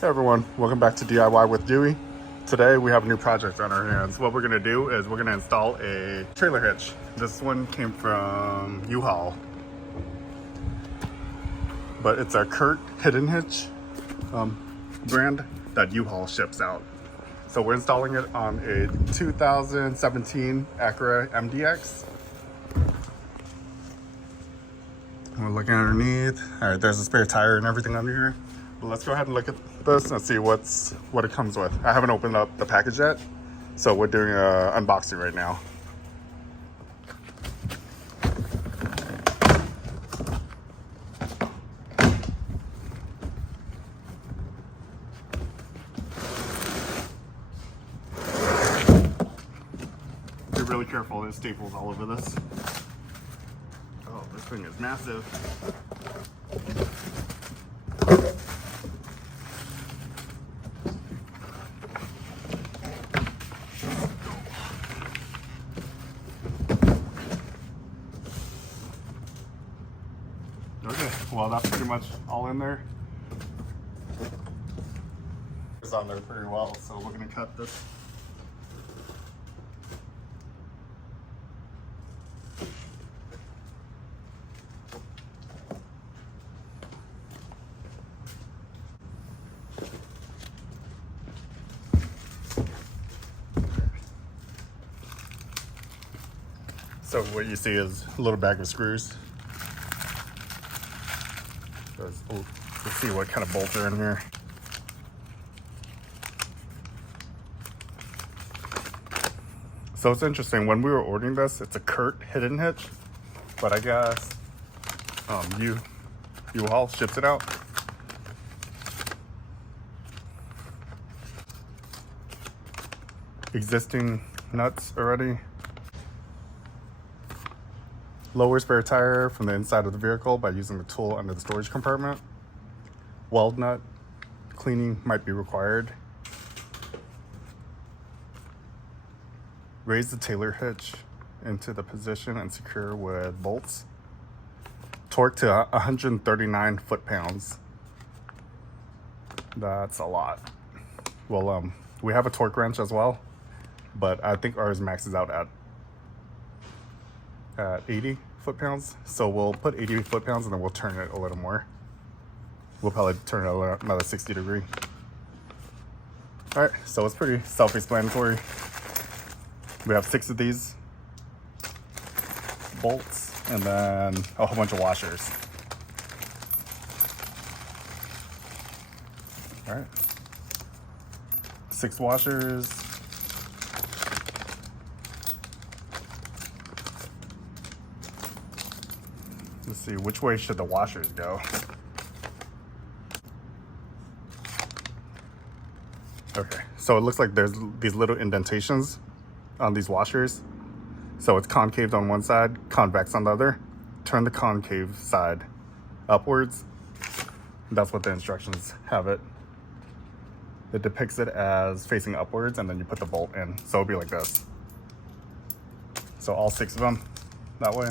Hey everyone, welcome back to DIY with Dewey. Today we have a new project on our hands. What we're going to do is we're going to install a trailer hitch. This one came from Uhaul, but it's a Curt Hitch brand that Uhaul ships out. So we're installing it on a 2017 Acura MDX. We're looking underneath. All right, there's a spare tire and everything under here. But let's go ahead and look at this and see what it comes with. I haven't opened up the package yet, so we're doing an unboxing right now. Be really careful, there's staples all over this. Oh, this thing is massive. Okay, well that's pretty much all in there. It's on there pretty well, so we're gonna cut this. So what you see is a little bag of screws. Let's see what kind of bolts are in here. So it's interesting, when we were ordering this, it's a Curt Hitch, but I guess Uhaul ships it out. Existing nuts already. Lower spare tire from the inside of the vehicle by using the tool under the storage compartment. Weld nut cleaning might be required. Raise the trailer hitch into the position and secure with bolts. Torque to 139 foot-pounds. That's a lot. Well, we have a torque wrench as well, but I think ours maxes out at 80 foot-pounds. So we'll put 80 foot-pounds and then we'll turn it a little more. We'll probably turn it another 60 degree. All right, so it's pretty self-explanatory. We have 6 of these bolts and then a whole bunch of washers. All right, 6 washers. Let's see, which way should the washers go? Okay, so it looks like there's these little indentations on these washers. So it's concave on one side, convex on the other. Turn the concave side upwards. That's what the instructions have it. It depicts it as facing upwards, and then you put the bolt in. So it'll be like this. So all 6 of them that way.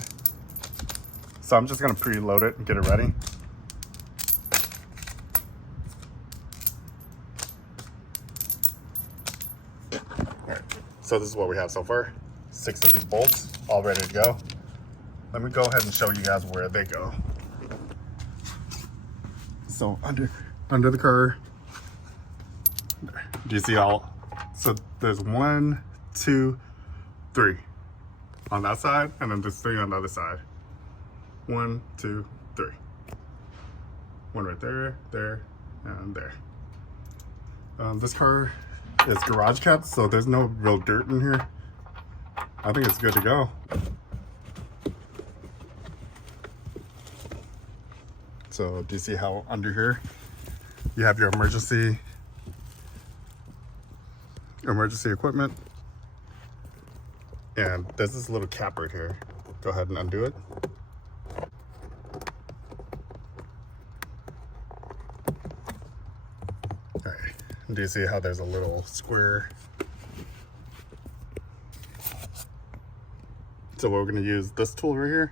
So I'm just gonna preload it and get it ready. All right, so this is what we have so far. 6 of these bolts, all ready to go. Let me go ahead and show you guys where they go. So under the car, do you see all? So there's 1, 2, 3 on that side, and then there's 3 on the other side. 1, 2, 3. One right there, there, and there. This car is garage kept, so there's no real dirt in here. I think it's good to go. So do you see how under here you have your emergency equipment? And there's this little cap right here. Go ahead and undo it. All right, do you see how there's a little square? So we're gonna use this tool right here.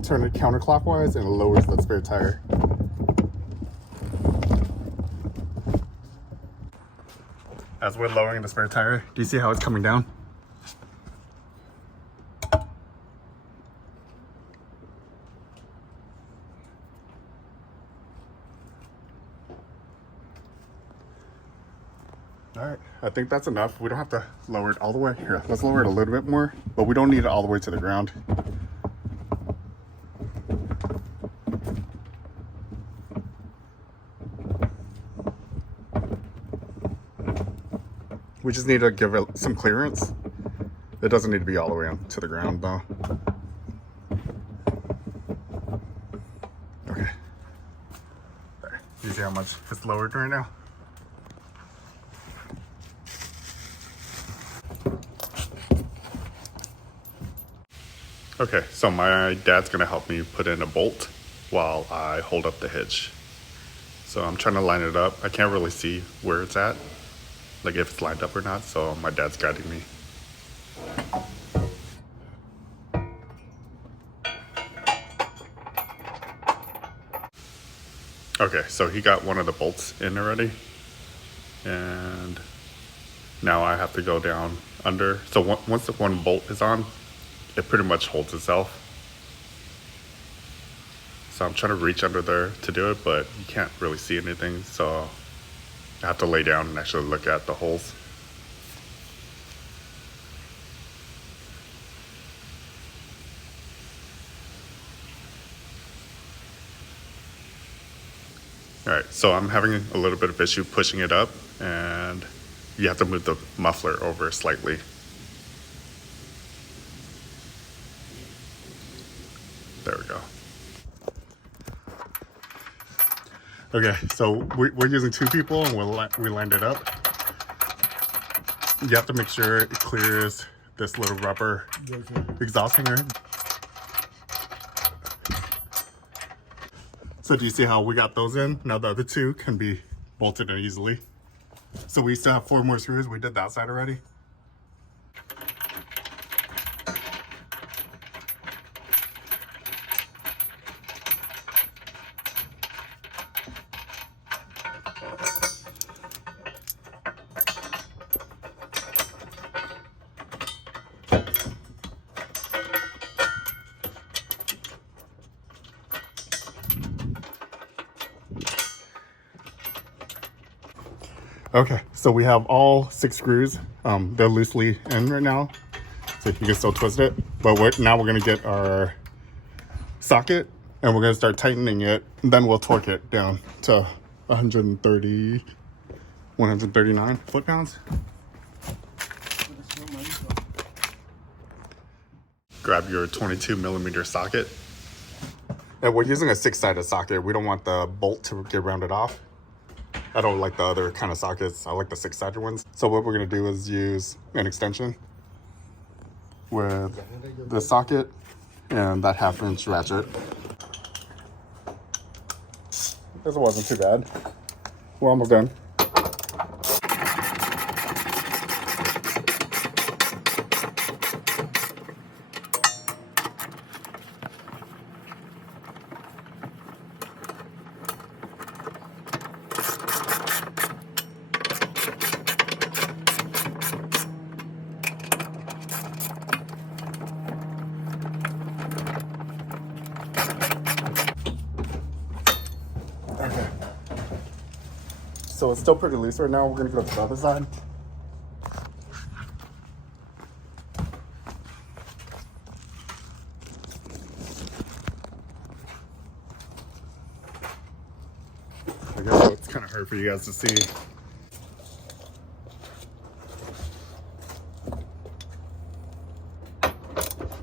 turn it counterclockwise and it lowers the spare tire. As we're lowering the spare tire, do you see how it's coming down? All right, I think that's enough. We don't have to lower it all the way. Here, let's lower it a little bit more, but we don't need it all the way to the ground. We just need to give it some clearance. It doesn't need to be all the way to the ground though. Okay. There. You see how much it's lowered right now? Okay, so my dad's gonna help me put in a bolt while I hold up the hitch. So I'm trying to line it up. I can't really see where it's at, like if it's lined up or not, so my dad's guiding me. Okay, so he got one of the bolts in already, and now I have to go down under. So once the one bolt is on, it pretty much holds itself. So I'm trying to reach under there to do it, but you can't really see anything, so I have to lay down and actually look at the holes. All right, so I'm having a little bit of issue pushing it up, and you have to move the muffler over slightly. There we go. Okay, so we're using 2 people and we lined it up. You have to make sure it clears this little rubber exhaust hanger. So do you see how we got those in? Now the other 2 can be bolted in easily. So we still have 4 more screws. We did that side already. Okay, so we have all 6 screws. They're loosely in right now, so you can still twist it. But now we're gonna get our socket and we're gonna start tightening it. And then we'll torque it down to 139 foot-pounds. Grab your 22mm socket. And we're using a 6-sided socket. We don't want the bolt to get rounded off. I don't like the other kind of sockets. I like the 6-sided ones. So what we're gonna do is use an extension with the socket and that 1/2-inch ratchet. This wasn't too bad. We're almost done. Okay. So it's still pretty loose right now. We're gonna go to the other side. I guess it's kind of hard for you guys to see.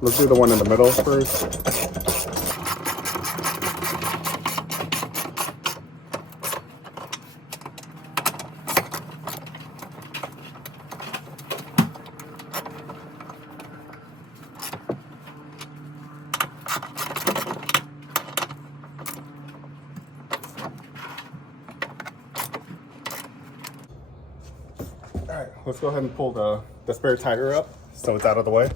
Let's do the one in the middle first. All right, let's go ahead and pull the spare tire up so it's out of the way.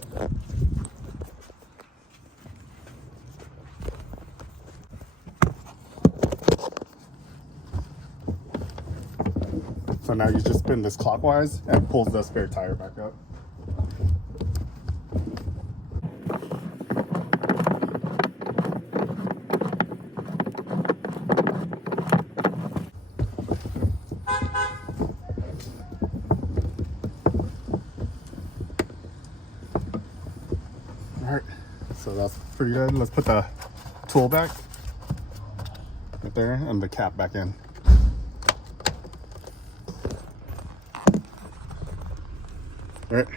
So now you just spin this clockwise and pulls the spare tire back up. All right, so that's pretty good. Let's put the tool back right there and the cap back in. All right,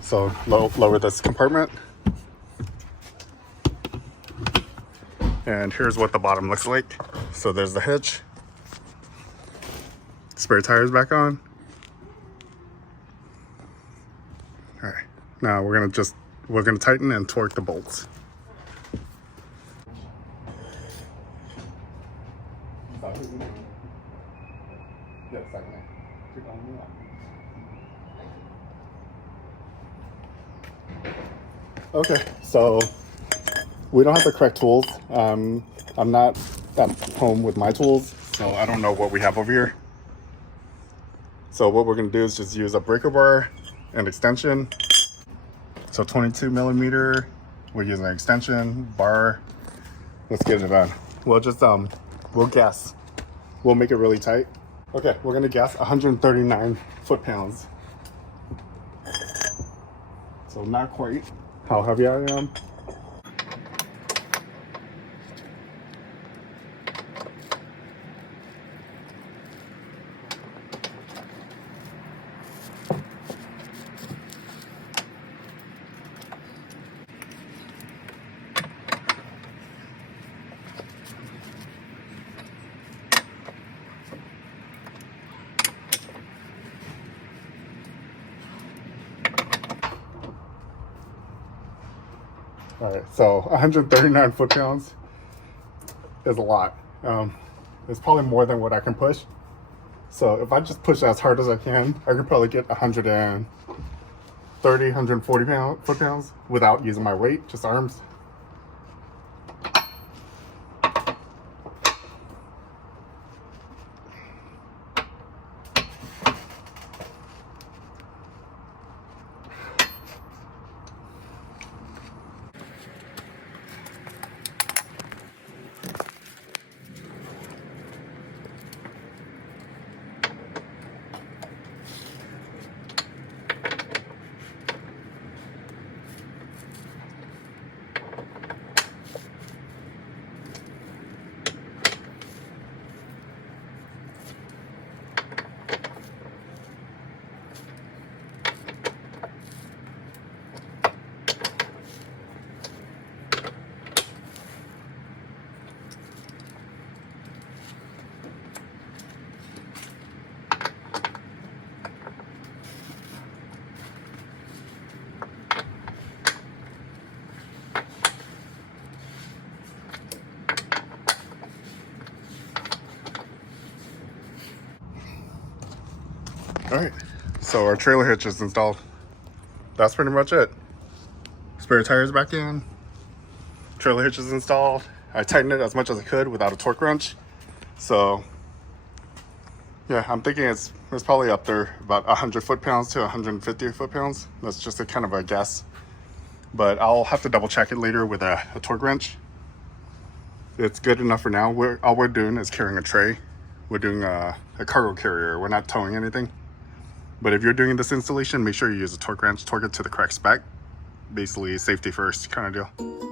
so lower this compartment. And here's what the bottom looks like. So there's the hitch. Spare tires back on. All right, now we're gonna tighten and torque the bolts. Okay, so we don't have the correct tools. I'm not at home with my tools, so I don't know what we have over here. So what we're gonna do is just use a breaker bar and extension. So 22 millimeter, we're using an extension bar. Let's get it done. We'll just, we'll guess. We'll make it really tight. Okay, we're gonna guess 139 foot-pounds. So not quite how heavy I am. All right, so 139 foot-pounds is a lot. It's probably more than what I can push. So if I just push as hard as I can probably get 130, 140 foot-pounds without using my weight, just arms. All right, so our trailer hitch is installed. That's pretty much it. Spare tires back in. Trailer hitch is installed. I tightened it as much as I could without a torque wrench. So yeah, I'm thinking it's probably up there about 100 foot-pounds to 150 foot-pounds. That's just a kind of a guess, but I'll have to double check it later with a torque wrench. It's good enough for now. All we're doing is carrying a tray. We're doing a cargo carrier. We're not towing anything. But if you're doing this installation, make sure you use a torque wrench, torque it to the correct spec. Basically, safety first kind of deal.